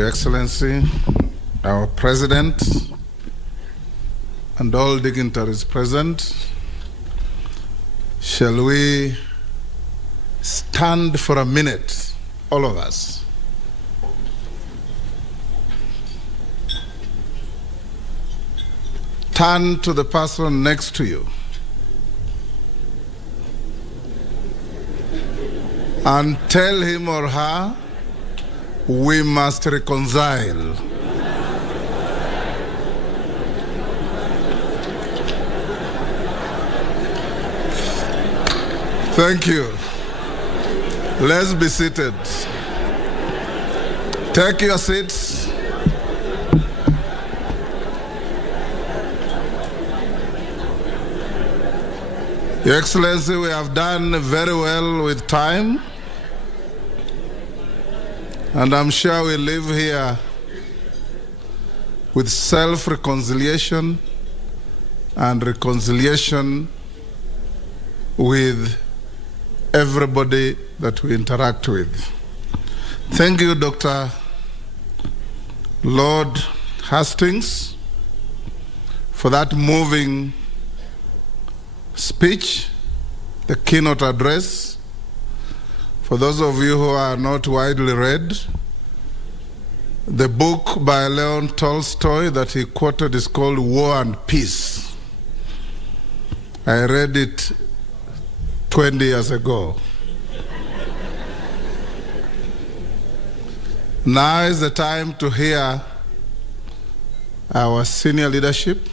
Your Excellency, our President, and all dignitaries present, shall we stand for a minute, all of us? Turn to the person next to you and tell him or her, we must reconcile. Thank you. Let's be seated. Take your seats. Your Excellency, we have done very well with time, and I'm sure we live here with self-reconciliation and reconciliation with everybody that we interact with. Thank you, Dr. Lord Hastings, for that moving speech, the keynote address. For those of you who are not widely read, the book by Leon Tolstoy that he quoted is called War and Peace. I read it 20 years ago. Now is the time to hear our senior leadership